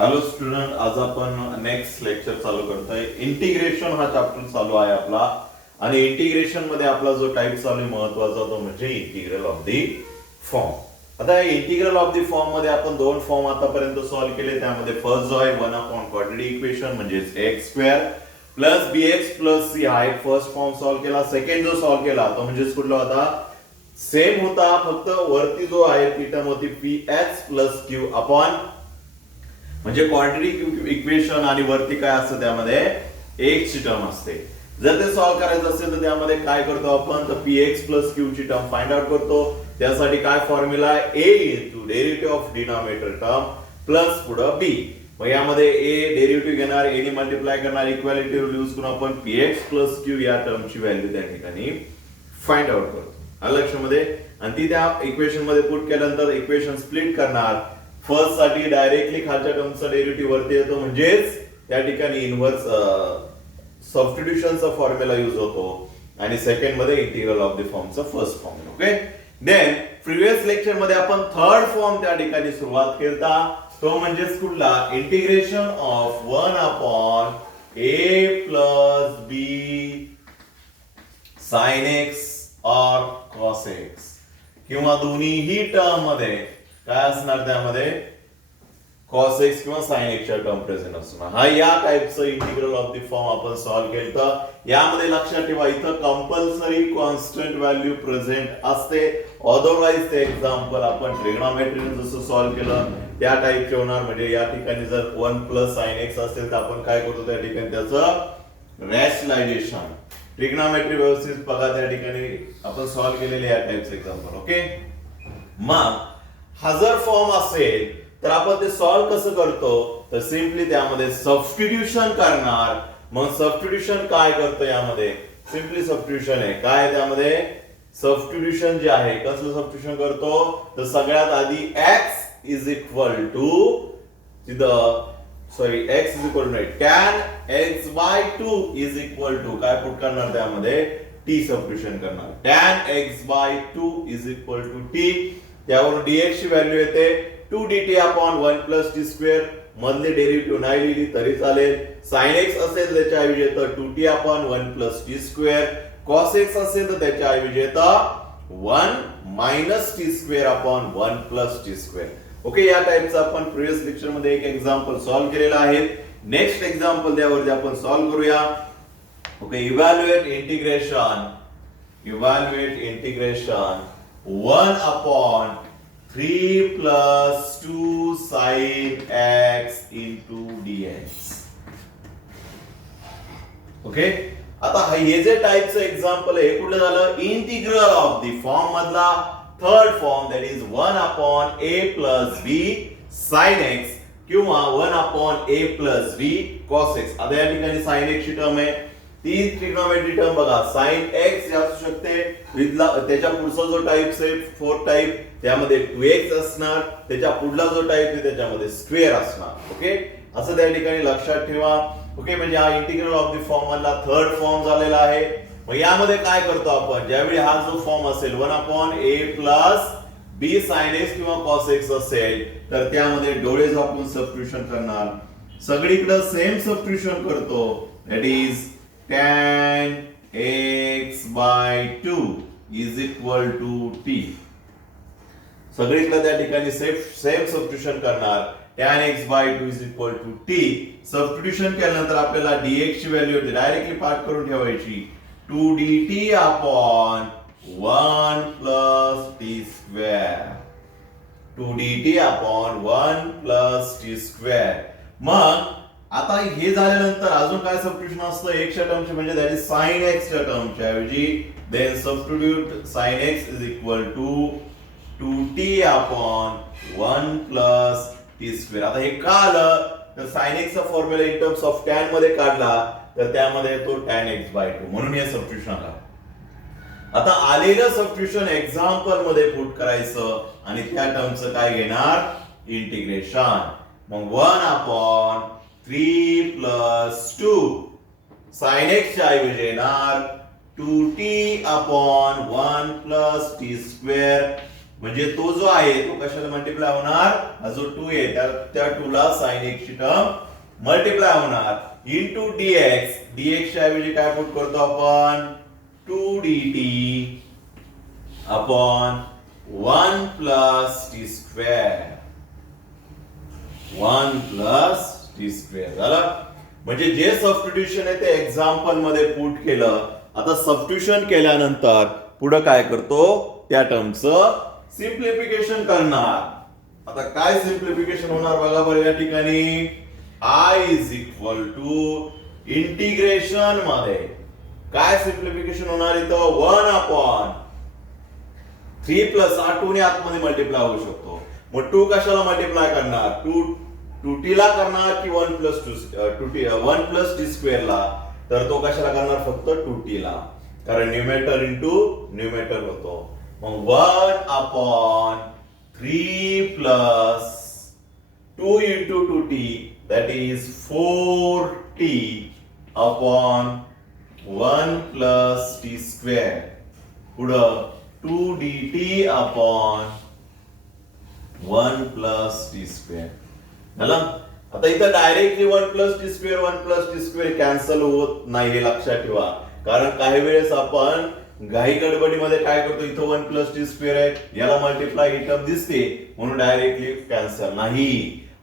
Hello student, आज आपण next lecture चालू करतोय. इंटिग्रेशन हा चॅप्टर चालू आहे आपला आणि इंटिग्रेशन मध्ये आपला जो टाइप चालू आहे महत्वाचा तो म्हणजे इंटिग्रल ऑफ दी फॉर्म. आता इंटिग्रल ऑफ दी फॉर्म मध्ये आपण दोन फॉर्म आतापर्यंत सॉल्व्ह केले. त्यामध्ये फर्स्ट जो आहे 1/क्वाड्रेटिक इक्वेशन म्हणजे x² plus bx plus c हा एक फर्स्ट फॉर्म सॉल्व्ह केला. सेकंड जो सॉल्व्ह केला तो म्हणजे कुठला होता, सेम होता, फक्त वरती जो आहे ती टर्म होती px प्लस q अपॉन म्हणजे क्वाड्रेटिक इक्वेशन आणि वरती काय असतं त्यामध्ये x ची टर्म असते. जर ते सॉल्व्ह करायचं असेल तर त्यामध्ये काय करतो आपण, तर px प्लस q ची टर्म फाइंड आउट करतो. त्यासाठी काय फॉर्म्युला आहे, a into derivative of denominator term plus पुढे b. मग यामध्ये a डेरिव्हेटिव्ह घेणार, a ने मल्टिप्लाय करणार, इक्वालिटी रूल यूज करून आपण px प्लस q या टर्मची व्हॅल्यू त्या ठिकाणी फाइंड आउट करतो. आलं लक्षामध्ये. आणि ती त्या इक्वेशन मध्ये पुट केल्यानंतर इक्वेशन स्प्लिट करणार. फर्स्ट साठी डायरेक्टली खालच्या टर्मचा डेरिव्हेटिव्ह वरती येतो, म्हणजेच त्या ठिकाणी इनव्हर्स सबस्टिट्यूशनचा फॉर्म्युला यूज होतो. आणि सेकंड मध्ये इंटिग्रल ऑफ द फॉर्मचा first form. Okay, then previous lecture मध्ये आपण थर्ड फॉर्म त्या ठिकाणी सुरुवात केलता, तो म्हणजेच कुठला, integration of 1/a plus b sin x और cos x किंवा दोन्हीही टर्म मध्ये काय असणार, त्यामध्ये cos x किंवा sin x च्या टर्म प्रेझेंट असणार. हा या टाइपचं इंटिग्रल ऑफ द फॉर्म आपण सॉल्व्ह केलं. यामध्ये लक्षात ठेवा, इथं कंपल्सरी कॉन्स्टंट व्हॅल्यू प्रेझेंट असते. अदरवाइज ते एक्झाम्पल आपण ट्रिग्नोमेट्रीने जसं सॉल्व्ह केलं त्या टाइपचे होणार. म्हणजे या ठिकाणी जर 1 प्लस sin x असेल तर आपण काय करतो, त्या ठिकाणी त्याचं रॅशनलायझेशन, ट्रिग्नोमेट्री व्यवस्थित बघा, त्या ठिकाणी आपण सॉल्व्ह केलेले या टाइपचे एक्झाम्पल. ओके, मग हा जर फॉर्म असेल तर आपण ते सॉल्व्ह कसं करतो, तर सिंपली त्यामध्ये सबस्टिट्यूशन करणार. मग सबस्टिट्यूशन काय करतो, यामध्ये सिंपली सबस्टिट्यूशन आहे. काय त्यामध्ये सबस्टिट्यूशन जे आहे, कसलं सबस्टिट्यूशन करतो, तर सगळ्यात आधी x is equal to tan x/2 is equal to काय पुट करणार, त्यामध्ये t सबस्टिट्यूशन करणार. tan x/2 is equal to t. त्यावरून dx ची व्हॅल्यू येते 2dt upon 1 plus T square. मधले डेरिव्हेटिव्ह नाही लिहिली तरी चालेल. sin x असेल त्याच्या ऐवजी येतं 2t upon 1 plus T square. cos x असेल तर त्याच्या ऐवजी येतं 1 minus T square upon 1 plus T square. Okay, या टाइपचं आपण प्रिव्हियस लेक्चर मध्ये एक एक्झाम्पल सॉल्व्ह केलेला आहे. नेक्स्ट एक्झाम्पल त्यावरती आपण सॉल्व्ह करूया. Okay, evaluate integration 1 upon 3 plus 2 sin x into dx. Okay, आता हे जे टाइपचं एक्झाम्पल आहे कुठलं झालं, इंटिग्रल ऑफ द फॉर्म मधला third form, that is 1/a plus b sin x किंवा 1/a plus b cos x. आता या ठिकाणी sin x ची टर्म आहे, ती ट्रिग्नोमेट्री टर्म बघा, sin x असू शकते, त्याच्या पुढचा जो टाइप आहे फोर्थ टाइप, त्यामध्ये 2x असणार. त्याच्या पुढला जो टाइप आहे त्याच्यामध्ये स्क्वेअर असणार. ओके, असं त्या ठिकाणी लक्षात ठेवा. ओके, म्हणजे हा इंटिग्रल ऑफ द फॉर्म मधला थर्ड फॉर्म झालेला आहे. मग यामध्ये काय करतो आपण, ज्यावेळी हा जो फॉर्म असेल 1/a plus b sin x किंवा cos x असेल तर त्यामध्ये डोळे झाकून सबस्टिट्यूशन करणार. सगळीकडे सेम सबस्टिट्यूशन करतो, that is tan x/2 is equal to t. सगळीकडे त्या ठिकाणी सेम सबस्टिट्यूशन करणार. tan x/2 is equal to t. Substitution केल्यानंतर आपल्याला dx ची व्हॅल्यू होते, डायरेक्टली पार्ट करून ठेवायची, 2dt upon 1 plus T square. 2dt upon 1 plus T square. मग आता हे झाल्यानंतर अजून काय सबस्टिट्यूशन असतं, x च्या टर्मचे, म्हणजे दॅट इज sin x च्या टर्मच्या ऐवजी then substitute sin x is equal to 2t upon 1 plus T square. आता हे का आलं, तर sin x चा formula in terms of tan मध्ये काढला तर त्यामध्ये तो tan x/2, म्हणून हे सबस्टिट्यूशन आलं. आता आलेलं सबस्टिट्यूशन एक्झाम्पल मध्ये पुट करायचं आणि त्या टर्मचं काय घेणार, इंटिग्रेशन. मग 1/3 प्लस 2 sin x च्या ऐवजी येणार 2t upon 1 plus T square म्हणजे तो जो आहे तो कशाला मल्टिप्लाय होणार, हा जो 2 आहे त्या 2 ला sin x ची टर्म मल्टिप्लाय होणार इंटू dx. dx च्या ऐवजी काय पुट करतो आपण 2 dt upon 1 plus T square. 1 plus T square झालं. म्हणजे जे सबस्टिट्यूशन आहे ते एक्झाम्पल मध्ये पुट केलं. आता सबस्टिट्यूशन केल्यानंतर पुढे काय करतो त्या टर्मचं सिम्प्लिफिकेशन करणार. आता काय सिम्प्लिफिकेशन होणार बघा बरं या ठिकाणी. I is equal to integration मध्ये काय सिम्प्लिफिकेशन होणार इथं 1 अपॉन 3 प्लस 2 ने आतमध्ये मल्टिप्लाय होऊ शकतो. मग 2 कशाला मल्टिप्लाय करणार 2t ला करणार की 1 प्लस 1 टी स्क्वेअर ला. तर तो कशाला करणार फक्त 2t ला, कारण न्यूमेटर इंटू न्यूमेटर होतो. मग 1 upon 3 plus 2 into 2t that is 4t upon 1 plus t square. पुढं 2 dt upon 1 plus t square. झालं. आता इथं directly 1 plus t square 1 plus t square cancel होत नाही हे लक्षात ठेवा. कारण काही वेळेस आपण घाई गडबडीमध्ये काय करतो इथं 1 plus t square आहे याला मल्टिप्लाय ही टर्म दिसते म्हणून डायरेक्टली कॅन्सल नाही.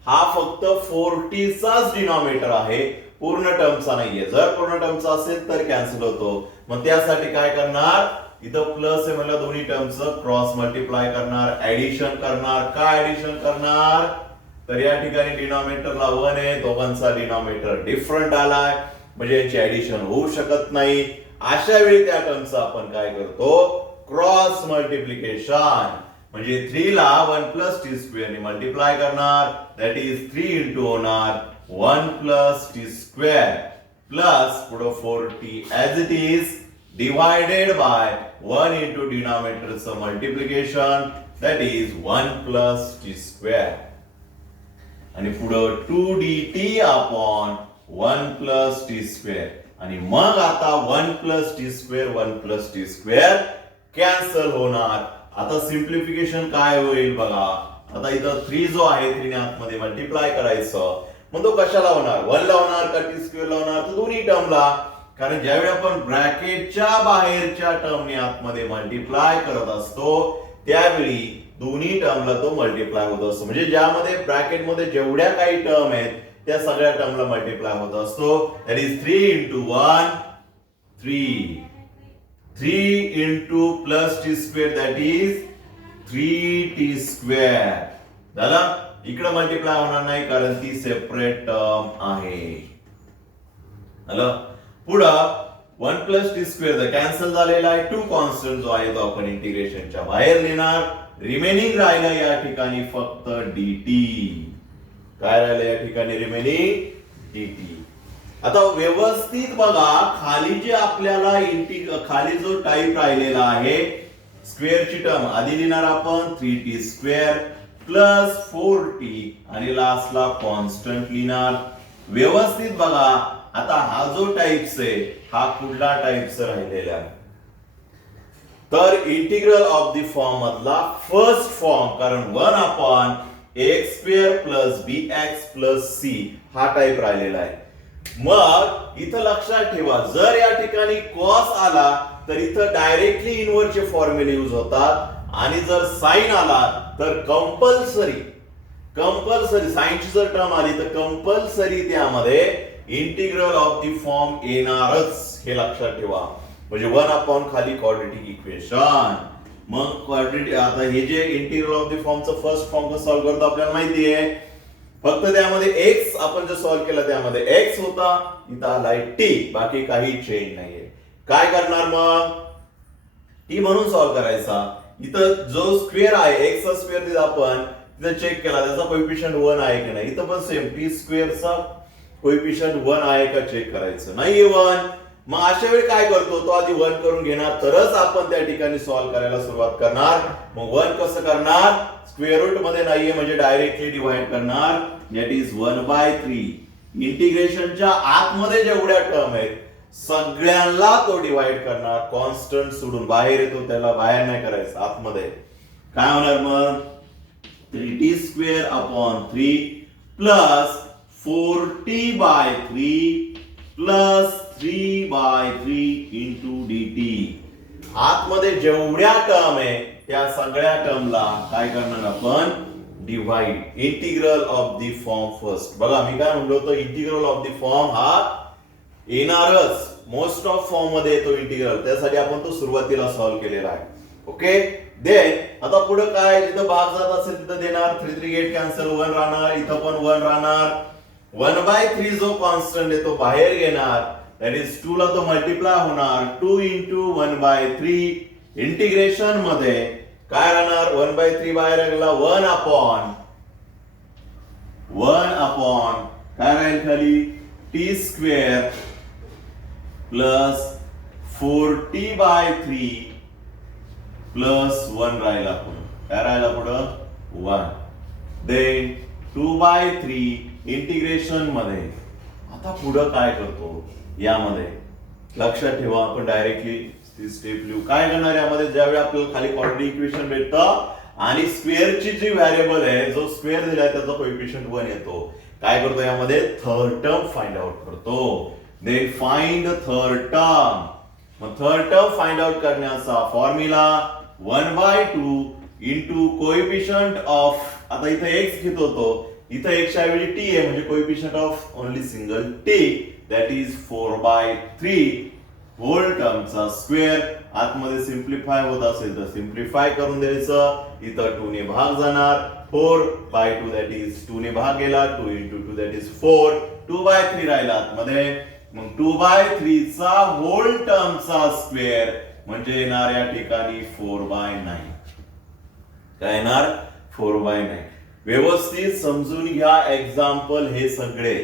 हा फक्त 4t चाच डिनॉमिनेटर आहे, पूर्ण टर्मचा नाहीये. जर पूर्ण टर्मचा असेल तर कॅन्सल होतो. मग त्यासाठी काय करणार इथं प्लस आहे म्हणलं दोन्ही टर्मचं क्रॉस मल्टिप्लाय करणार, ऍडिशन करणार. काय ऍडिशन करणार तर या ठिकाणी डिनॉमिनेटरला 1 आहे, दोघांचा डिनॉमिनेटर डिफरंट आलाय म्हणजे याची ऍडिशन होऊ शकत नाही. अशा वेळी त्या टर्मचं आपण काय करतो क्रॉस मल्टिप्लिकेशन. म्हणजे 3 ला 1 प्लस टी स्क्वेअर ने मल्टिप्लाय करणार दॅट इज 3 इंटू होणार 1 प्लस टी स्क्वेअर प्लस पुढे 4t as it is divided by 1 into डिनॉमिनेटरचं multiplication that is 1 plus T square आणि पुढे 2 dt upon 1 plus T square. आणि मग आता 1 plus T square 1 plus T square cancel होणार. आता सिम्प्लिफिकेशन काय होईल बघा. आता इथं 3 जो आहे 3 ने आतमध्ये मल्टिप्लाय करायचं. मग तो कशाला होणार 1 ला होणार का टी स्क्वेअर ला होणार तर दोन्ही टर्मला. कारण ज्यावेळी आपण ब्रॅकेटच्या बाहेरच्या टर्मने आतमध्ये मल्टिप्लाय करत असतो त्यावेळी दोन्ही टर्मला तो मल्टिप्लाय होत असतो. म्हणजे ज्यामध्ये ब्रॅकेटमध्ये जेवढ्या काही टर्म आहेत त्या सगळ्या टर्मला मल्टिप्लाय होत असतो. That is 3 into 1 3 into plus T square that is 3t square झालं. इकडे मल्टिप्लाय होणार नाही कारण ती सेपरेट टर्म आहे. झालं. पुढं 1 प्लस टी स्क्वेअर कॅन्सल झालेला आहे. 2 कॉन्स्टंट जो आहे तो आपण इंटिग्रेशनच्या बाहेर नेणार. रिमेनिंग राहिलं या ठिकाणी फक्त dt. काय राहिलं या ठिकाणी रिमेनिंग dt. आता व्यवस्थित बघा खाली जे आपल्याला खाली जो टाइप राहिलेला आहे स्क्वेअरची टर्म आधी लिहिणार आपण 3t स्क्वेअर प्लस 4t आणि लास्टला कॉन्स्टंट लिहिणार. व्यवस्थित बघा आता हा जो टाइप्स आहे हा कुठला टाइप्स राहिलेला आहे तर इंटिग्रल ऑफ द फॉर्म मधला फर्स्ट फॉर्म. कारण 1 upon x square plus bx plus c हा टाइप राहिलेला आहे. मग इथं लक्षात ठेवा जर या ठिकाणी कॉस आला तर इथं डायरेक्टली इनव्हर्सचे फॉर्म्युले यूज होतात आणि जर साइन आला तर कंपल्सरी साइनची जर टर्म आली तर कंपल्सरी त्यामध्ये इंटिग्रल ऑफ द फॉर्म येणारच हे लक्षात ठेवा. म्हणजे 1 अपॉन खाली क्वाड्रेटिक इक्वेशन. मग क्वाड्रेटिक आता हे जे इंटिग्रल ऑफ द फॉर्मचं फर्स्ट फॉर्म कसं सॉल्व्ह करतो आपल्याला माहिती आहे. फक्त त्यामध्ये x आपण जे सॉल्व्ह केलं त्यामध्ये x होता इथं आलाय t बाकी काही चेंज नाहीये. काय करणार मग t म्हणून सॉल्व्ह करायचा. इथं जो स्क्वेअर आहे x चा स्क्वेअर दिला आपण तिथं चेक केला त्याचा कोएफिशियंट 1 आहे की नाही. इथं पण सेम t स्क्वेअर चा कोएफिशियंट 1 आहे का चेक करायचं. नाहीये 1. मग अशा वेळी काय करतो तो आधी 1 करून घेणार तरच आपण त्या ठिकाणी सॉल्व्ह करायला सुरुवात करणार. मग 1 कसं करणार स्क्वेअर रूट मध्ये नाहीये म्हणजे डायरेक्टली डिवाइड करणार दॅट इज 1/3. इंटिग्रेशनच्या आतमध्ये जेवढ्या टर्म आहेत सगळ्यांना तो डिवाइड करणार. कॉन्स्टंट सोडून बाहेर येतो त्याला बाहेर नाही करायचं आतमध्ये. काय होणार मग 3t² upon 3 plus 4t/3 plus 3/3 into dt. आतमध्ये जेवढ्या टर्म आहे त्या सगळ्या टर्मला काय करणार आपण divide. Integral of the form first. बघा मी काय म्हणलो होतो इंटिग्रल ऑफ द फॉर्म हा येणारच मोस्ट ऑफ फॉर्म मध्ये येतो इंटिग्रल, त्यासाठी आपण तो सुरुवातीला सॉल्व्ह केलेला आहे. ओके देन आता पुढे काय जिथं भाग जात असेल तिथं देणार 3 3 गेट कॅन्सल 1 राहणार, इथं पण 1 राहणार. 1/3 जो कॉन्स्टंट आहे तो बाहेर घेणार, दॅट इज 2 ला तो मल्टिप्लाय होणार 2 इंटू 1/3. इंटिग्रेशन मध्ये काय राहणार 1/3 बाहेर गेला 1 अपॉन काय राहील खाली t² प्लस 4t/3 प्लस 1 राहिला पुढं. काय राहिला पुढं 1. देन 2/3 इंटिग्रेशन मध्ये. आता पुढं काय करतो यामध्ये लक्षात ठेवा, आपण डायरेक्टली स्टेप लिहू. काय करणार यामध्ये ज्यावेळी आपल्याला खाली क्वाड्रॅटिक इक्वेशन भेटतं आणि स्क्वेअरची जी व्हेरिएबल आहे जो स्क्वेअर दिलाय त्याचा कोएफिशियंट 1 येतो, काय करतो यामध्ये थर्ड टर्म फाइंड आउट करतो. Then find third term. मग थर्ड टर्म फाइंड आउट करण्याचा फॉर्म्युला 1/2 इंटू कोएफिशियंट ऑफ, आता इथे x घेत होतो, इथे x ऐवजी t आहे म्हणजे coefficient of only single t, that is 4/3 whole टर्मचा स्क्वेअर. आतमध्ये सिम्प्लिफाय होत असेल तर सिम्प्लिफाय करून द्यायचं. इथं 2 ने भाग जाणार 4/2 दॅट इज 2 ने भाग गेला 2 इंटू 2 दॅट इज 4. 2/3 राहिला आतमध्ये, मग 2/3 चा होल टर्मचा स्क्वेअर म्हणजे येणार या ठिकाणी 4/9. काय येणार 4/9. व्यवस्थित समजून घ्या एक्झाम्पल. हे सगळे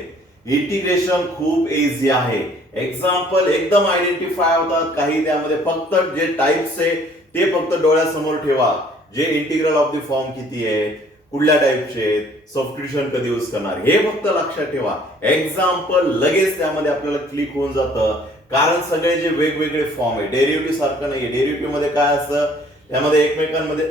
इंटिग्रेशन खूप इझी आहे. एक्झाम्पल एकदम आयडेंटिफाय होतात. काही त्यामध्ये फक्त जे टाइप्स आहे ते फक्त डोळ्यासमोर ठेवा. जे इंटिग्रल ऑफ द फॉर्म किती आहे, कुठल्या टाइपचे आहेत, सबस्टिट्यूशन कधी यूज करणार, हे फक्त लक्षात ठेवा. एक्झाम्पल लगेच त्यामध्ये आपल्याला क्लिक होऊन जातं, कारण सगळे जे वेगवेगळे फॉर्म आहे डेरिव्हेटिव्ह सारखं नाहीये. डेरिव्हेटिव्ह मध्ये काय असतं त्यामध्ये एकमेकांमध्ये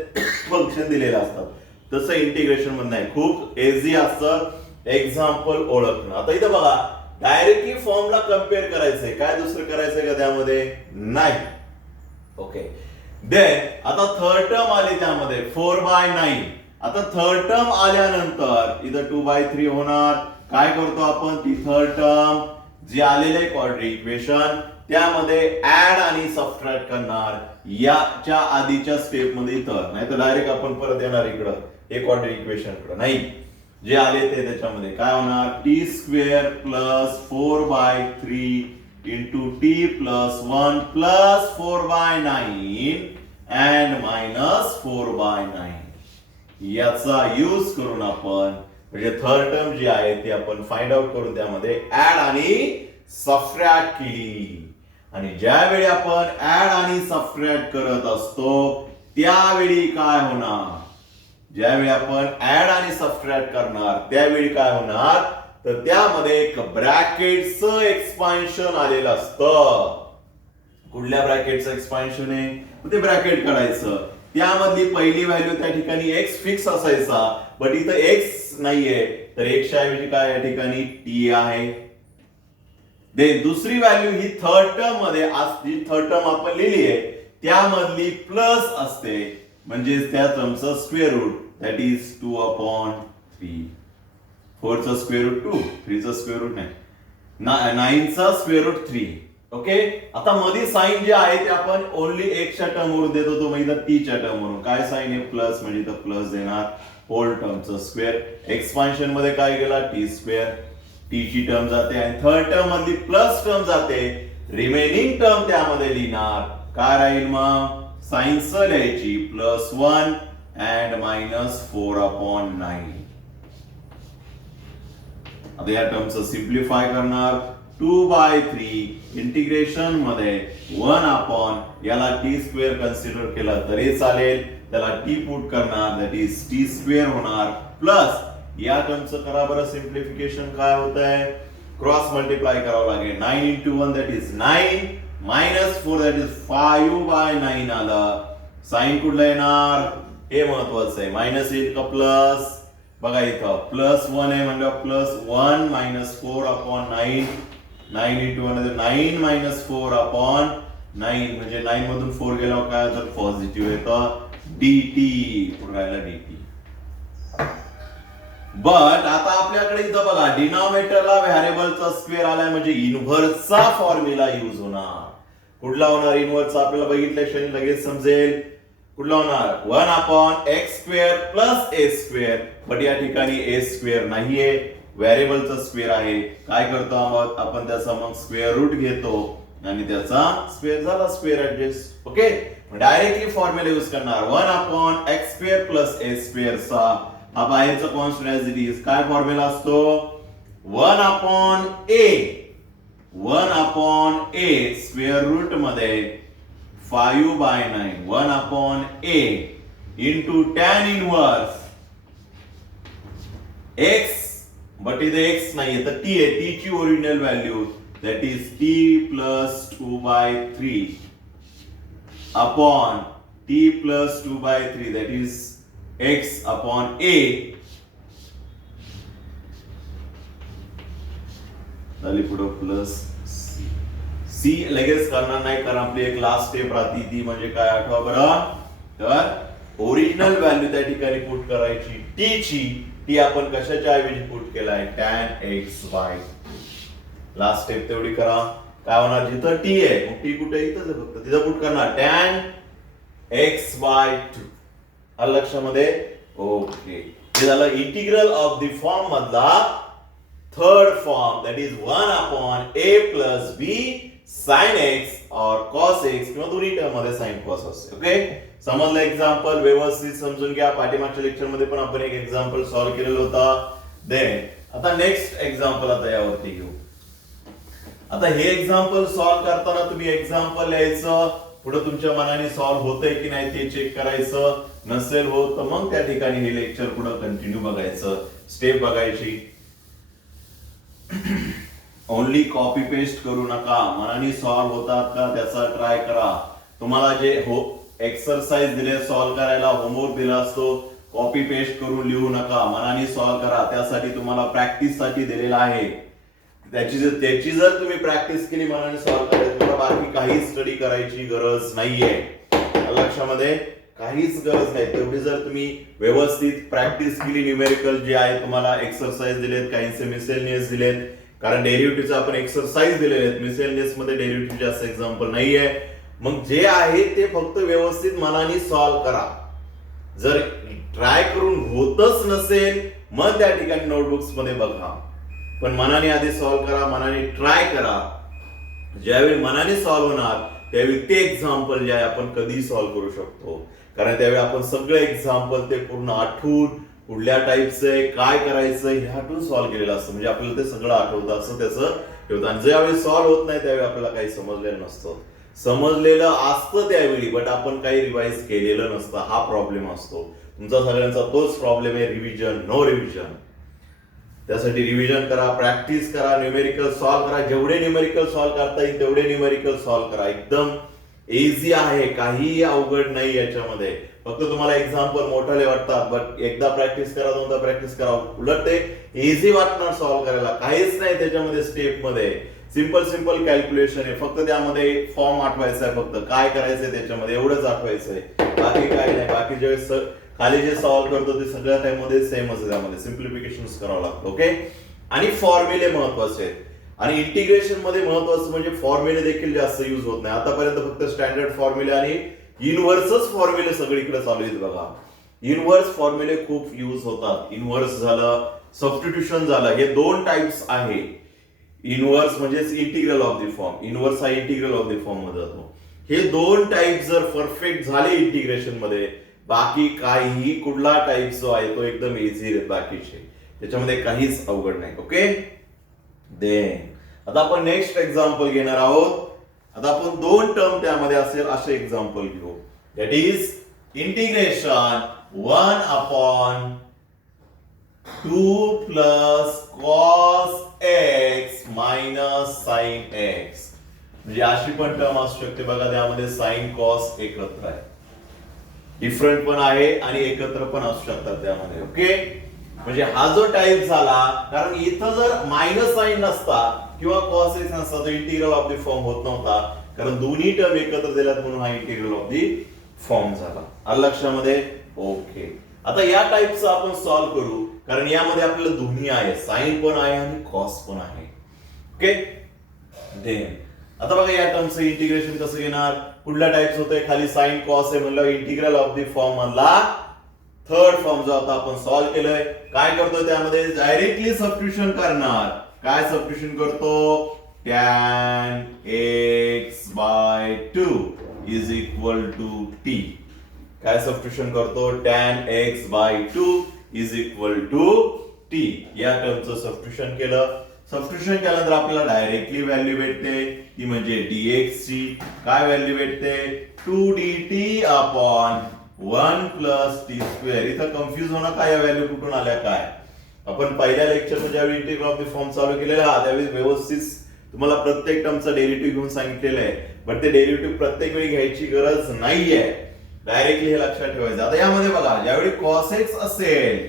फंक्शन दिलेलं असतात, तसं इंटिग्रेशन मध्ये नाही. खूप इझी असतं एक्झाम्पल ओळखणं. आता इथं बघा डायरेक्टली फॉर्मला कम्पेअर करायचंय, काय दुसरं करायचंय का त्यामध्ये नाही. ओके देन आता थर्ड टर्म आली त्यामध्ये 4/9. आता थर्ड टर्म आल्यानंतर इथं 2/3 होणार. काय करतो आपण ती थर्ड टर्म जी आलेले क्वाड्रॅटिक इक्वेशन त्यामध्ये ऍड आणि सबट्रॅक्ट करणार. याच्या आधीच्या स्टेप मध्ये इथं नाही तर डायरेक्ट आपण परत येणार इकडं हे क्वाड्रॅटिक इक्वेशन कडे. नाही, जे आले ते त्याच्यामध्ये काय होणार t² plus 4/3 into t plus 1 plus 4/9 and minus 4/9. याचा यूज करून आपण म्हणजे थर्ड टर्म जी आहे ती आपण फाइंड आउट करून त्यामध्ये ऍड आणि सबट्रॅक्ट केली. आणि ज्यावेळी आपण ऍड आणि सबट्रॅक्ट करत असतो त्यावेळी काय होणार, ज्यावेळी आपण ऍड आणि सबट्रॅक्ट करणार त्यावेळी काय होणार तर त्यामध्ये एक ब्रॅकेटचं एक्सपान्शन आलेलं असतं. कुठल्या ब्रॅकेटचं एक्सपान्शन आहे ते ब्रॅकेट काढायचं. त्यामधली पहिली व्हॅल्यू त्या ठिकाणी x फिक्स असायचा, बट इथं x नाहीये तर x च्या ऐवजी काय या ठिकाणी t आहे. देन दुसरी व्हॅल्यू ही थर्ड टर्म मध्ये जी थर्ड टर्म आपण लिहिली आहे त्यामधली प्लस असते, म्हणजे त्या टर्मचा स्क्वेअर रूट दॅट इज 2/3. 4 चा स्क्वेअर रूट 2, 3 चा स्क्वेअर रूट नाही, 9 चा स्क्वेअर रूट 3. ओके आता मध्ये साइन जे आहे ते आपण ओनली x च्या टर्म वरून देत होतो, म्हणजे t च्या टर्म वरून. काय साइन आहे प्लस म्हणजे इथं प्लस देणार होल टर्मचा स्क्वेअर. एक्सपान्शन मध्ये काय गेला t², t ची टर्म जाते आणि थर्ड टर्म मधली प्लस टर्म जाते. रिमेनिंग टर्म त्यामध्ये लिहिणार काय राहील मग साइन स लिहायची +1 अँड -4/9. आता या टर्मचं सिम्प्लिफाय करणार 2/3 इंटिग्रेशन मध्ये 1 याला t² कन्सिडर केला तरी चालेल, त्याला t पुट करणार दॅट इज t² होणार प्लस या टर्मचं करा बरं सिम्प्लिफिकेशन. काय होत आहे क्रॉस मल्टिप्लाय करावं लागेल. 9 into 1 that is 9 -4 that is 5/9 आलं. साइन कुठला येणार हे महत्वाचं आहे. मायनस येईल का प्लस? बघा इथं प्लस 1 आहे म्हणजे plus 1 minus 4 upon 9. 9 into 1 9 minus 4 upon 9 म्हणजे 9 मधून 4 गेल्यावर काय होतं? पॉझिटिव्ह येतं. dt पुढे राहिला dt. बट आता आपल्याकडे इथं बघा डिनॉमिनेटरला व्हेरिएबलचा स्क्वेअर आलाय म्हणजे इन्व्हर्सचा फॉर्म्युला यूज होणार. कुठला होणार इन्व्हर्सचा? आपल्याला बघितल्या क्षणी लगेच समजेल. कुठला होणार? 1 upon x square plus a square. But या ठिकाणी ए स्क्वेअर नाहीये, व्हेरिएबलचा स्क्वेअर आहे. काय करतो आपण? त्याचा मग स्क्वेअर रूट घेतो आणि त्याचा स्क्वेअर झाला square adjust. Okay, directly formula use करणार. 1 upon x square plus a square चा हा बाहेरचा कॉन्स्टंट ऍज इट इज. काय फॉर्म्युला असतो? 1 upon a. 1 upon a square root मध्ये 5/9 1 upon a into tan inverse x. But इथे x नाहीये तर टी आहे. टी ची original value that is t plus 2/3 upon t plus 2/3 that is x अपॉन a. झाली पुढे प्लस सी लगेच करणार नाही कारण आपली एक लास्ट स्टेप राहती ती म्हणजे काय आठवा बरं? तर ओरिजिनल व्हॅल्यू त्या ठिकाणी पुट करायची टी ची. टी आपण कशाच्या ऐवजी पुट केलाय? tan x/2. लास्ट स्टेप तेवढी करा. काय होणार? जिथं टी आहे मग टी कुठे? इथंच आहे फक्त. तिथं पुट करणार tan x/2. आलं लक्षामध्ये? ओके, हे झालं इंटिग्रल ऑफ द फॉर्म मधला third form that is 1 upon a plus b sin x और cos x किंवा दोन्ही टर्म मध्ये sin cos असते. ओके, समजलं? एक्झाम्पल व्यवस्थित समजून घ्या. पाठीमागच्या लेक्चर मध्ये पण आपण एक एक्झाम्पल सॉल्व्ह केलेलं होता. देन आता नेक्स्ट एक्झाम्पल आता यावरती घेऊ. आता हे एक्झाम्पल सॉल्व्ह करताना तुम्ही एक्झाम्पल लिहायचं, पुढे तुमच्या मनाने सॉल्व्ह होतंय की नाही ते चेक करायचं. नसेल होत तर मग त्या ठिकाणी हे लेक्चर पुढे कंटिन्यू बघायचं, स्टेप बघायची. ओनली कॉपी पेस्ट करू नका. मनाने सॉल्व्ह होतात का त्याचा ट्राय करा. तुम्हाला जे एक्सरसाइज दिले सॉल्व्ह करायला, होमवर्क दिला असतो, कॉपी पेस्ट करून लिहू नका. मनाने सॉल्व्ह करा. त्यासाठी तुम्हाला प्रॅक्टिस साठी दिलेला आहे. त्याची जर तुम्ही प्रॅक्टिस केली मनाने सॉल्व्ह करायचं, तुम्हाला बाकी काही स्टडी करायची गरज नाहीये. लक्षामध्ये काहीच गरज नाही. तेवढी जर तुम्ही व्यवस्थित प्रॅक्टिस केली, न्यूमेरिकल जे आहे तुम्हाला एक्सरसाइज दिलेत, काहींचे मिसेलनियस दिलेत, कारण डेरिव्हेटिव्हचे आपण एक्सरसाइज दिलेले आहेत. मिसेलनियस मध्ये डेरिव्हेटिव्ह जास्त एक्झाम्पल नाहीये. मग जे आहे ते फक्त व्यवस्थित मनाने सॉल्व्ह करा. जर ट्राय करून होतच नसेल मग त्या ठिकाणी नोटबुक्स मध्ये बघा. पण मनाने आधी सॉल्व्ह करा, मनाने ट्राय करा. ज्यावेळी मनाने सॉल्व्ह होणार त्यावेळी ते एक्झाम्पल जे आहे आपण कधीही सॉल्व्ह करू शकतो. कारण त्यावेळी आपण सगळे एक्झाम्पल ते पूर्ण आठवून कुठल्या टाईपचं आहे, काय करायचं हे आठवून सॉल्व्ह केलेलं असतं. म्हणजे आपल्याला ते सगळं आठवतं असं त्याचं ठेवतं. आणि ज्यावेळी सॉल्व्ह होत नाही त्यावेळी आपल्याला काही समजलेलं नसतं. समजलेलं असतं त्यावेळी बट आपण काही रिवाइज केलेलं नसतं. हा प्रॉब्लेम असतो तुमचा सगळ्यांचा. तोच प्रॉब्लेम आहे रिव्हिजन, नो रिव्हिजन. त्यासाठी रिव्हिजन करा, प्रॅक्टिस करा, न्यूमेरिकल सॉल्व्ह करा. जेवढे न्यूमेरिकल सॉल्व्ह करता येईल तेवढे न्यूमेरिकल सॉल्व्ह करा. एकदम इझी आहे, काहीही अवघड नाही याच्यामध्ये. फक्त तुम्हाला एक्झाम्पल मोठाले वाटतात बट एकदा प्रॅक्टिस करा, दोनदा प्रॅक्टिस करा, उलट ते इझी वाटणार सॉल्व्ह करायला. काहीच नाही त्याच्यामध्ये स्टेप मध्ये. सिंपल कॅल्क्युलेशन आहे. फक्त त्यामध्ये फॉर्म आठवायचा आहे, फक्त काय करायचंय त्याच्यामध्ये एवढंच आठवायचंय, बाकी काही नाही. बाकी ज्यावेळेस खाली जे सॉल्व्ह करतो ते सगळ्या टाइम मध्ये सेमच आहे. त्यामध्ये सिम्प्लिफिकेशन करावं लागतं. ओके, आणि फॉर्म्युले महत्वाचे आहेत. आणि इंटिग्रेशन मध्ये महत्वाचं म्हणजे फॉर्म्युले देखील जास्त युज होत नाही. आतापर्यंत फक्त स्टँडर्ड फॉर्म्युले आणि इनव्हर्सच फॉर्म्युले सगळीकडे चालू आहेत बघा. इनव्हर्स फॉर्म्युले खूप युज होतात. इनव्हर्स झालं, सबस्टिट्यूशन झालं, हे दोन टाइप्स आहे. इनव्हर्स म्हणजे integral of the form. Inverse हा इंटिग्रल ऑफ द फॉर्म मध्ये जातो. हे दोन टाइप जर परफेक्ट झाले इंटिग्रेशन मध्ये, बाकी काहीही कुठला टाइप जो आहे तो एकदम इझी आहे. बाकीचे त्याच्यामध्ये काहीच अवघड नाही. ओके, देन आता आपण नेक्स्ट एक्झाम्पल घेणार आहोत. आता आपण दोन टर्म त्यामध्ये असेल असे एक्झाम्पल घेऊ. That is integration 1 upon 2 plus cos x minus sine x. म्हणजे अशी पण टर्म असू शकते बघा, त्यामध्ये साइन कॉस एकत्र आहे. डिफरंट पण आहे आणि एकत्र पण असू शकतात त्यामध्ये. ओके, म्हणजे हा जो टाइप झाला, कारण इथं जर मायनस साइन नसता किंवा कॉस एक्स नसता तर इंटिग्रल ऑफ द फॉर्म होत नव्हता, कारण दोन्ही टर्म एकत्र दिल्यात म्हणून हा इंटिग्रल ऑफ द फॉर्म झाला. आलं लक्षामध्ये? ओके, आता या टाइपचं आपण सॉल्व्ह करू, कारण यामध्ये आपल्याला दोन्ही आहे, साइन पण आहे आणि कॉस पण आहे. ओके, देन आता बघा या टर्मचं इंटिग्रेशन कसं घेणार. कुठल्या टाइप्स होतंय, खाली साइन कॉस आहे म्हणलं इंटिग्रल ऑफ द फॉर्म मधला थर्ड फॉर्म जो आता आपण सॉल्व्ह केलंय. काय करतोय त्यामध्ये डायरेक्टली सबस्टिट्यूशन करणार. काय सबस्टिट्यूशन करतो, tan x by 2 is equal to t. काय सबस्टिट्यूशन करतो, tan x by 2 is equal to t. या टर्मचं सबस्टिट्यूशन केलं. सबस्टिट्यूशन केल्यानंतर आपल्याला डायरेक्टली व्हॅल्यू भेटते ती म्हणजे dx ची. काय व्हॅल्यू भेटते, 2dt upon 1 plus T square. इथं कन्फ्युज होणं काय, या व्हॅल्यू कुठून आल्या काय. आपण पहिल्या लेक्चरमध्ये ज्यावेळी इंटिग्रल ऑफ द फॉर्म चालू केलेला त्यावेळी व्यवस्थित तुम्हाला प्रत्येक टर्मचा डेरिव्हेटिव्ह घेऊन सांगितलेलं आहे, पण ते डेरिव्हेटिव्ह प्रत्येक वेळी घ्यायची गरज नाहीये, डायरेक्टली हे लक्षात ठेवायचं. आता यामध्ये बघा, ज्यावेळी cos x असेल,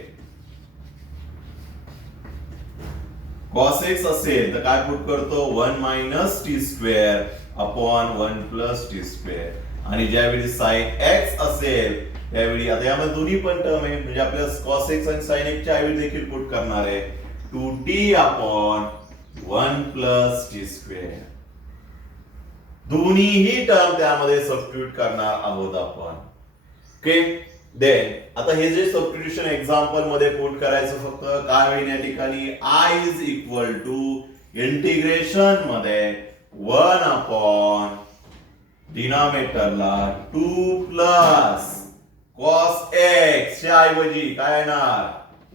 cos x असेल तर काय पुट करतो, 1 minus T square upon 1 plus T square. आणि ज्यावेळी sin x असेल त्यावेळी, आता यामध्ये दोन्ही पण टर्म आहे म्हणजे आपल्याला cos x आणि sin x च्या ऐवजी देखील पुट करणार आहे 2t upon 1 plus T square. दोन्हीही टर्म त्यामध्ये सबस्टिट्यूट करणार आहोत आपण. ओके, देन आता हे जे सबस्टिट्यूशन एक्झाम्पल मध्ये पुट करायचं, फक्त काय होईल या ठिकाणी, i is equal to integration मध्ये 1 अपॉन डिनॉमिनेटरला 2 प्लस cos x च्या ऐवजी काय येणार,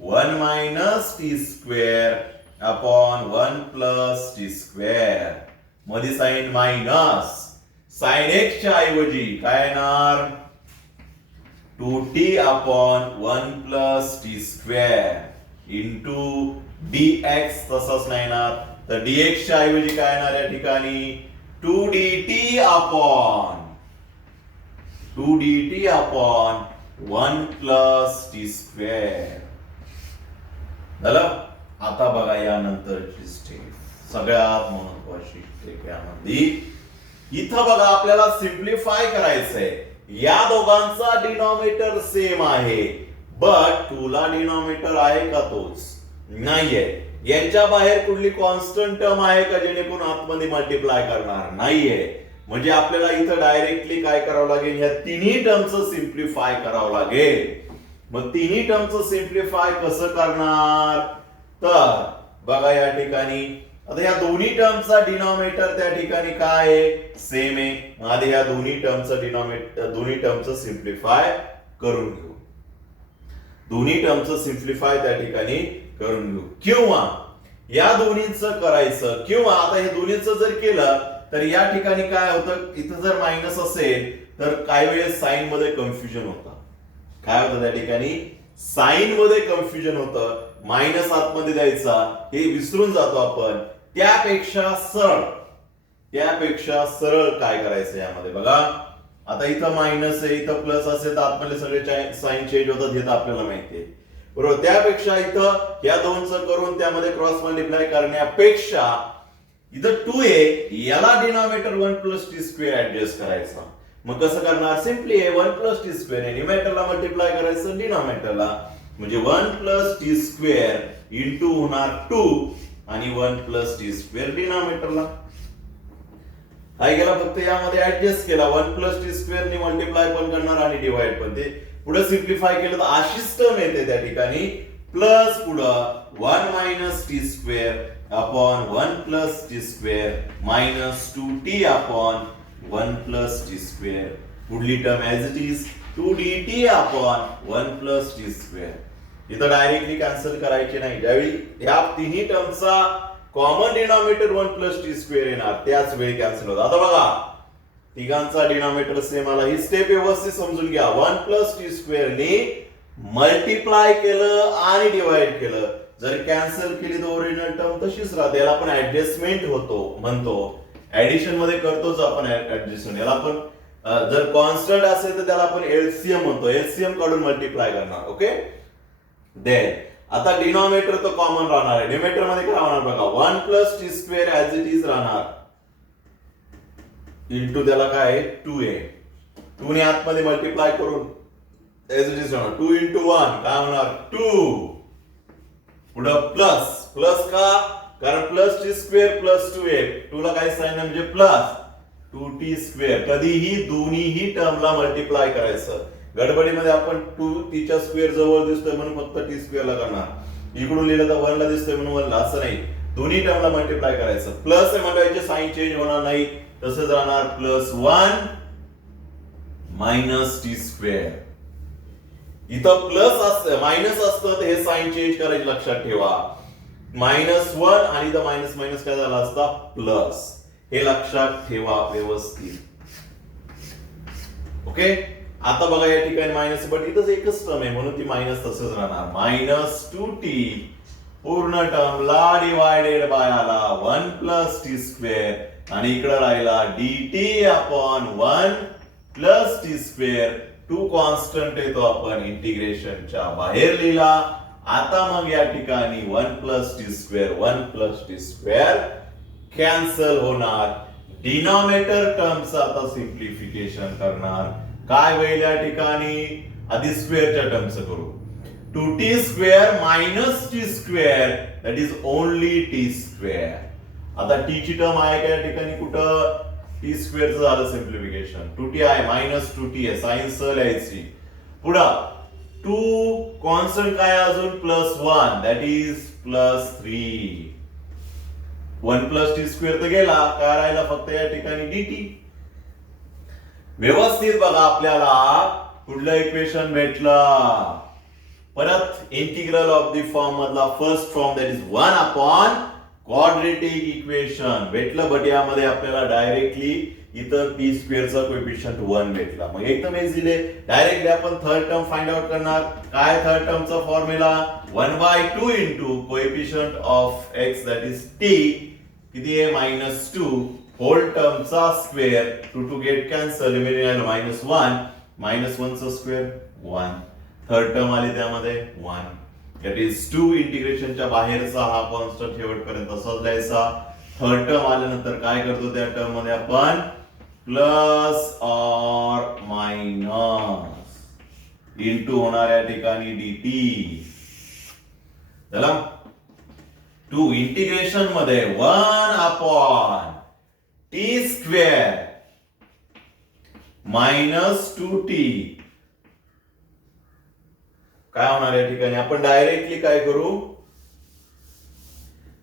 1 minus T square upon 1 plus T square. मध्ये साइन मायनस, साइन x च्या ऐवजी काय येणार, 2t upon 1 plus T square into dx. तसंच नाही येणार तर dx च्या ऐवजी काय येणार या ठिकाणी, 2dt upon 1 plus T square. झालं. आता बघा यानंतरची स्टेप, सगळ्यात महत्वाची स्टेप यामध्ये. इथं बघा आपल्याला सिम्प्लिफाय करायचंय. या दोघांचा डिनॉमिनेटर सेम आहे, बट 2 ला डिनॉमिनेटर आहे का, तोच नाहीये. यांच्या बाहेर कुठली कॉन्स्टंट टर्म आहे का जेणेकरून आतमध्ये मल्टिप्लाय करणार नाहीये. म्हणजे आपल्याला इथं डायरेक्टली काय करावं लागेल, ह्या तिन्ही टर्मचं सिम्प्लिफाय करावं लागेल. मग तिन्ही टर्मचं सिम्प्लिफाय कसं करणार, तर बघा या ठिकाणी आता या दोन्ही टर्मचा डिनॉमिनेटर त्या ठिकाणी काय आहे, सेम आहे. आधी या दोन्ही टर्मचं डिनॉमिनेटर, दोन्ही टर्मचं सिम्प्लिफाय करून घेऊ. दोन्ही टर्मचं सिम्प्लिफाय त्या ठिकाणी करून घेऊ, किंवा या दोन्हीचं करायचं, किंवा आता हे दोन्हीचं जर केलं तर या ठिकाणी काय होतं, इथं जर मायनस असेल तर काही वेळेस साइन मध्ये कन्फ्युजन होतं. काय होतं त्या ठिकाणी, साइन मध्ये कन्फ्युजन होतं. मायनस आतमध्ये द्यायचा हे विसरून जातो आपण. त्यापेक्षा सरळ काय करायचं यामध्ये बघा. आता इथं मायनस आहे, इथं प्लस असेल तर आतमध्ये सगळे साइन चेंज होतात हे तर आपल्याला माहितीये, बरोबर. त्यापेक्षा इथं या दोनचं करून त्यामध्ये क्रॉस मल्टिप्लाय करण्यापेक्षा इथं 2 आहे, याला denominator 1 plus T square adjust करायचा. मग कसं करणार, सिम्पली आहे 1 प्लस टी स्क्वेअर आहे, न्यूमरेटरला मल्टिप्लाय करायचं डिनॉमिनेटरला, म्हणजे 1 प्लस टी स्क्वेअर इंटू होणार 2 आणि 1 प्लस टी स्क्वेअर डिनॉमिनेटरला. काय केला, फक्त यामध्ये ऍडजस्ट केला, 1 प्लस टी स्क्वेअर ने मल्टिप्लाय पण करणार आणि डिवाइड पण. ते पुढे सिम्प्लिफाय केलं तर अशीच टर्म येते त्या ठिकाणी, प्लस पुढं 1 minus T square upon 1 plus T square minus 2t upon 1 plus T square. पुढली term as it is 2dt upon 1 plus T square. इथं डायरेक्टली कॅन्सल करायचे नाही. ज्यावेळी ह्या तिन्ही टर्मचा common denominator 1 plus T square येणार त्याच वेळी कॅन्सल होतं. आता बघा तिघांचा डिनॉमिनेटर सेम आला. ही स्टेप व्यवस्थित समजून घ्या. 1 प्लस टी स्क्वेअर ने मल्टिप्लाय केलं आणि डिवाइड केलं. जर कॅन्सल केली तर ओरिजिनल टर्म तशीच राहते. याला आपण ऍडजस्टमेंट होतो म्हणतो. ऍडिशन मध्ये करतोच आपण ऍडजस्टमेंट. याला आपण जर कॉन्स्टंट असेल तर त्याला आपण एलसीएम म्हणतो, एलसीएम काढून मल्टिप्लाय करणार. ओके, देन आता डिनॉमिनेटर तो कॉमन राहणार आहे. डिनॉमिनेटर मध्ये काय होणार बघा, 1 plus T square as it is राहणार, इंटू त्याला काय आहे 2a. 2 ने आतमध्ये मल्टिप्लाय करून एज इट इज राहणार. 2 इंटू 1 काय होणार 2, पुढं प्लस, प्लस का, कारण plus T square plus 2a, 2 ला काय साइन म्हणजे प्लस 2t स्क्वेअर. कधीही दोन्हीही टर्मला मल्टिप्लाय करायचं. गडबडीमध्ये आपण 2 टीच्या स्क्वेअर जवळ दिसतोय म्हणून फक्त टी स्क्वेअर ला करणार, इकडून लिहिलं तर 1 ला दिसतोय म्हणून 1 ला, असं नाही. दोन्ही टर्मला मल्टिप्लाय करायचं. प्लस आहे म्हणजे साइन चेंज होणार नाही, तसंच राहणार प्लस 1 मायनस टी स्क्वेअर. इथं प्लस असतं मायनस असतं तर हे साइन चेंज करायचे, लक्षात ठेवा. -1 आणि इथं मायनस मायनस काय झाला असता प्लस, हे लक्षात ठेवा व्यवस्थित. ओके, आता बघा या ठिकाणी मायनस, बट इथंच एकच टर्म आहे म्हणून ती मायनस तसंच राहणार. -2t पूर्ण टर्मला डिवायडेड बाय आला 1 प्लस टी स्क्वेअर, आणि इकडे राहिला dt upon 1 plus T square. 2 constant आहे तो आपण इंटिग्रेशनच्या बाहेर लिहिला. आता मग या ठिकाणी 1 plus T square 1 plus T square cancel होणार. डिनॉमिनेटर टर्मचं आता सिम्प्लिफिकेशन करणार. काय होईल या ठिकाणी, आधी स्क्वेअरच्या टर्मचं करू. 2t square minus T square that is only T square. आता t ची टर्म आहे का या ठिकाणी, कुठं टी स्क्वेअरचं झालं सिम्प्लिफिकेशन. 2t आहे मायनस 2t आहे, साइन स लिहायची. पुढं 2 कॉन्स्टंट काय अजून plus 1 that is plus 3. 1 plus T square तर गेला, काय राहिला फक्त या ठिकाणी dt. व्यवस्थित बघा, आपल्याला पुढलं इक्वेशन भेटलं. परत इंटिग्रल ऑफ द फॉर्म मधला first form that is 1 upon quadratic equation भेटलं. बट यामध्ये आपल्याला डायरेक्टली इथं टी स्क्वेअरचा कोएफिशियंट 1 भेटला. मग एकदम इझिली डायरेक्टली आपण थर्ड टर्म फाइंड आउट करणार. काय थर्ड टर्मचा formula, 1/2 into coefficient of x that is t, किती आहे -2, होल टर्मचा स्क्वेअर, 2 गेट कॅन्सल, रिमेनिंग राहिलं -1 चा स्क्वेअर 1, थर्ड टर्म आली त्यामध्ये 1 दॅट इज 2. इंटिग्रेशनच्या बाहेरचा हा कॉन्स्टंट शेवटपर्यंत तसाच द्यायचा. थर्ड टर्म आल्यानंतर काय करतो, त्या टर्म मध्ये आपण प्लस ऑर मायनस इंटू होणार या ठिकाणी dt. चला 2 इंटिग्रेशन मध्ये 1 अपॉन टी स्क्वेअर -2t काय होणार या ठिकाणी, आपण डायरेक्टली काय करू,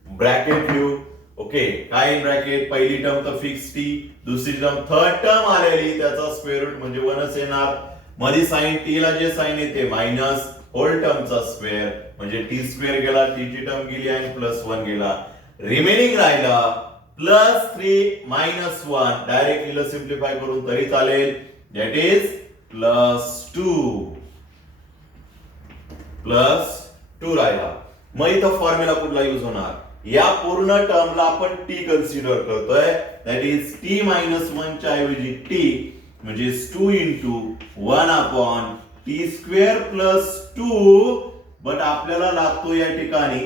ब्रॅकेट लिहू. ओके, काय इन ब्रॅकेट, पहिली टर्म तर फिक्स टी, दुसरी टर्म थर्ड टर्म आलेली त्याचा स्क्वेअर रूट म्हणजे 1च येणार. मध्ये साइन टी ला जे साइन येते मायनस होल टर्मचा स्क्वेअर म्हणजे टी स्क्वेअर गेला, टी ची टर्म गेली आणि +1 गेला. रिमेनिंग राहिला +3 -1, डायरेक्टली सिम्प्लिफाय करून तरी चालेल, दॅट इज +2 राहिला. मग इथं फॉर्म्युला कुठला यूज होणार, या पूर्ण टर्मला आपण टी कन्सिडर करतोय, दॅट इज t -1 च्या ऐवजी t म्हणजे 2 into 1 upon T square +2. But आपल्याला लागतो या ठिकाणी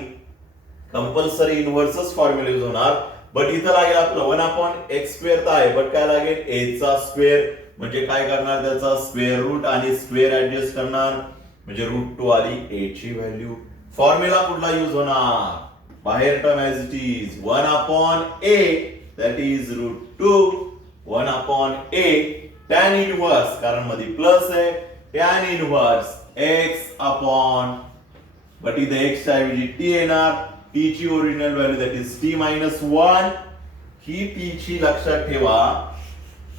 कंपल्सरी इनव्हर्सच फॉर्म्युला यूज होणार. बट इथं लागेल आपलं 1 अपॉन x स्क्वेअर तर आहे, बट काय लागेल a चा स्क्वेअर, म्हणजे काय करणार त्याचा स्क्वेअर रूट आणि स्क्वेअर ऍडजस्ट करणार म्हणजे √2 आली a ची व्हॅल्यू. फॉर्म्युला कुठला यूज होणार, बाहेर term as it is 1 upon a that is √2, 1 upon a tan inverse, कारण मध्ये प्लस आहे, tan inverse x upon, but इथे x च्या ऐवजी t येणार, t ची original value that is t -1. He t ची लक्षात ठेवा,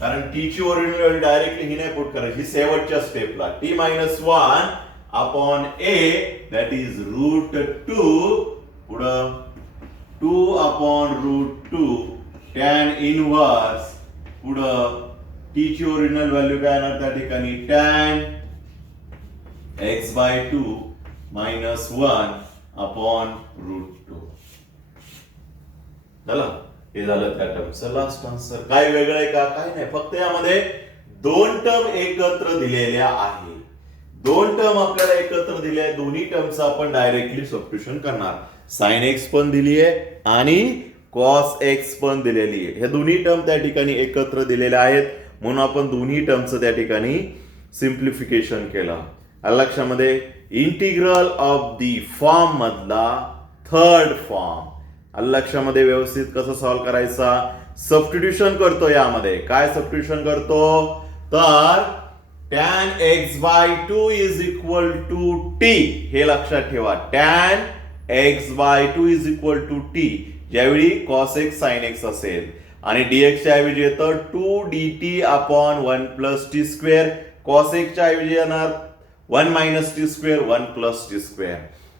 कारण t ची ओरिजिनल व्हॅल्यू डायरेक्टली ही नाही पुट करायची, शेवटच्या स्टेपला t -1 upon a that is √2, पुढं 2 अपॉन √2 tan इनव्हर्स, पुढं t ची ओरिजिनल व्हॅल्यू काय येणार त्या ठिकाणी tan x/2 -1 अपॉन √2. चला, हे झालं त्या टर्मचं लास्ट आन्सर. काय वेगळं आहे का, काय नाही, फक्त यामध्ये दोन टर्म एकत्र दिलेल्या आहे. दोन टर्म आपल्याला एकत्र दिल्या आहे. दोन्ही टर्मचं आपण डायरेक्टली सबस्टिट्यूशन करणार. साइन एक्स पण दिली आहे आणि कॉस एक्स पण दिलेली आहे. हे दोन्ही टर्म त्या ठिकाणी एकत्र दिलेल्या आहेत म्हणून आपण दोन्ही टर्मचं त्या ठिकाणी सिम्प्लिफिकेशन केलं. लक्षामध्ये इंटिग्रल ऑफ दी फॉर्म मधला थर्ड फॉर्म लक्षामध्ये व्यवस्थित कसं सॉल्व्ह करायचा. सबस्टिट्यूशन करतो. यामध्ये काय सबस्टिट्यूशन करतो तर tan x/2 is equal to t. हे लक्षात ठेवा. tan x/2 is equal to t. ज्यावेळी cos x sin x असेल आणि dx च्या ऐवजी येतं 2dt upon 1 plus T square. cos x च्या ऐवजी येणार 1 minus T square 1 plus T square.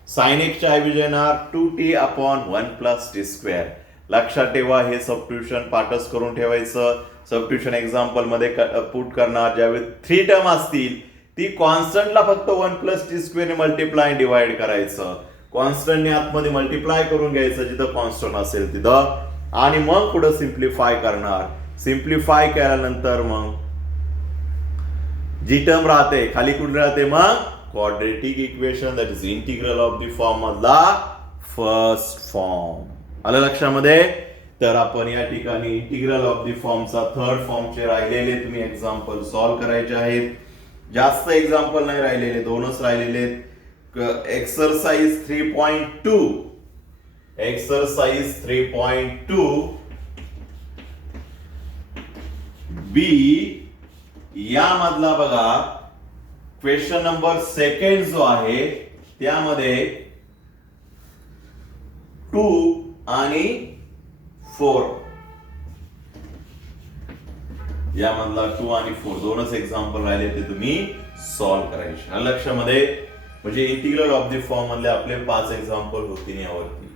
Sine x च्या ऐवजी येणार 2t upon 1 plus T square. लक्षात ठेवा. हे सबस्टिट्यूशन पाठच करून ठेवायचं. सबस्टिट्यूशन एक्झाम्पल मध्ये पुट करणार. ज्यावेळी 3 टर्म असतील ती कॉन्स्टंटला फक्त 1 plus T square multiply divide करायचं. कॉन्स्टंटने आतमध्ये मल्टिप्लाय करून घ्यायचं जिथं कॉन्स्टंट असेल तिथं आणि मग पुढे सिम्प्लिफाय करणार. सिम्प्लिफाय केल्यानंतर मग जी टर्म राहते खाली कुठे राहते मग quadratic equation that is integral of the form मधला फर्स्ट फॉर्म. आलं लक्षामध्ये. तर आपण या ठिकाणी इंटिग्रल ऑफ द फॉर्मचा थर्ड फॉर्मचे राहिलेले तुम्ही एक्झाम्पल सॉल्व्ह करायचे आहेत. जास्त एक्झाम्पल नाही राहिलेले, दोनच राहिलेले. एक्सरसाइज 3.2 एक्सरसाइज 3.2 बी यामधला बघा क्वेश्चन नंबर सेकंड जो आहे त्यामध्ये 2 आणि 4 यामधला 2 आणि 4 दोनच एक्झाम्पल राहिले ते तुम्ही सॉल्व्ह करायचे. लक्षामध्ये म्हणजे इंटिग्रल ऑफ द फॉर्म मधले आपले 5 एक्झाम्पल होतील. यावरती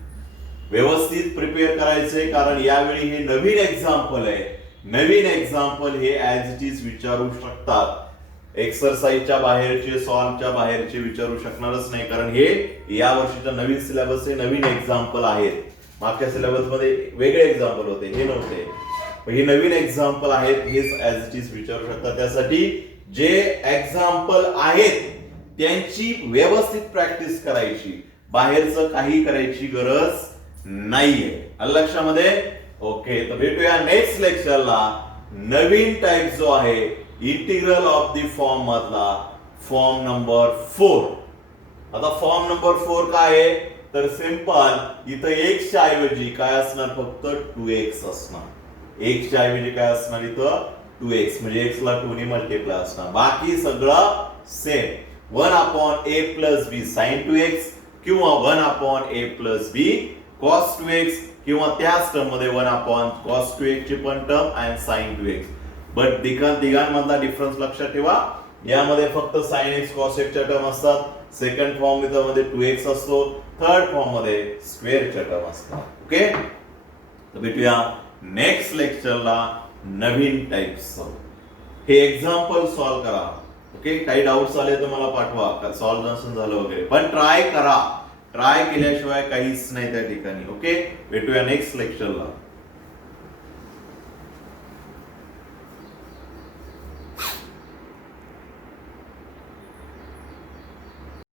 व्यवस्थित प्रिपेअर करायचे कारण यावेळी हे नवीन एक्झाम्पल आहे. नवीन एक्झाम्पल हे ऍज इट इज विचारू शकतात. एक्सरसाइजच्या बाहेरचे सॉल्व्हच्या बाहेरचे विचारू शकणारच नाही कारण हे या वर्षीच्या नवीन सिलेबस हे नवीन एक्झाम्पल आहेत. मागच्या सिलेबस मध्ये वेगळे एक्झाम्पल होते, हे नव्हते. हे नवीन एक्झाम्पल आहेत. हेच ऍज इट इज विचारू शकतात. त्यासाठी जे एक्झाम्पल आहेत त्यांची व्यवस्थित प्रॅक्टिस करायची. बाहेरचं काही करायची गरज नाहीये. लक्षामध्ये. ओके. तर भेटूया नेक्स्ट लेक्चरला. नवीन टाइप जो आहे इंटिग्रल ऑफ द फॉर्म मधला फॉर्म नंबर 4. आता फॉर्म नंबर 4 काय आहे तर सिंपल इथं x च्या ऐवजी काय असणार फक्त 2x असणार. x च्या ऐवजी काय असणार इथं 2x म्हणजे x ला 2 ने मल्टिप्लाय असणार. बाकी सगळं same. 1 upon a plus b sin 2x किंवा 1 upon a plus b cos 2x किंवा त्याच टर्म मध्ये 1 अपॉन cos 2x ची पण टर्म आणि sin 2x. बट तिघांमधला डिफरन्स लक्षात ठेवा. यामध्ये फक्त sin x cos x च्या टर्म असतात. सेकंड फॉर्म मध्ये 2x असतो. थर्ड फॉर्म मध्ये स्क्वेअरच्या टर्म असतात. ओके. तर भेटूया नेक्स्ट लेक्चरला नवीन टाइप्स. हे एक्झाम्पल सॉल्व्ह करा. ओके. काही डाऊट्स आले तर मला पाठवा. सॉल्व्ह नसून झालं वगैरे पण ट्राय करा. ट्राय केल्याशिवाय काहीच नाही त्या ठिकाणी. ओके. भेटूया नेक्स्ट लेक्चरला.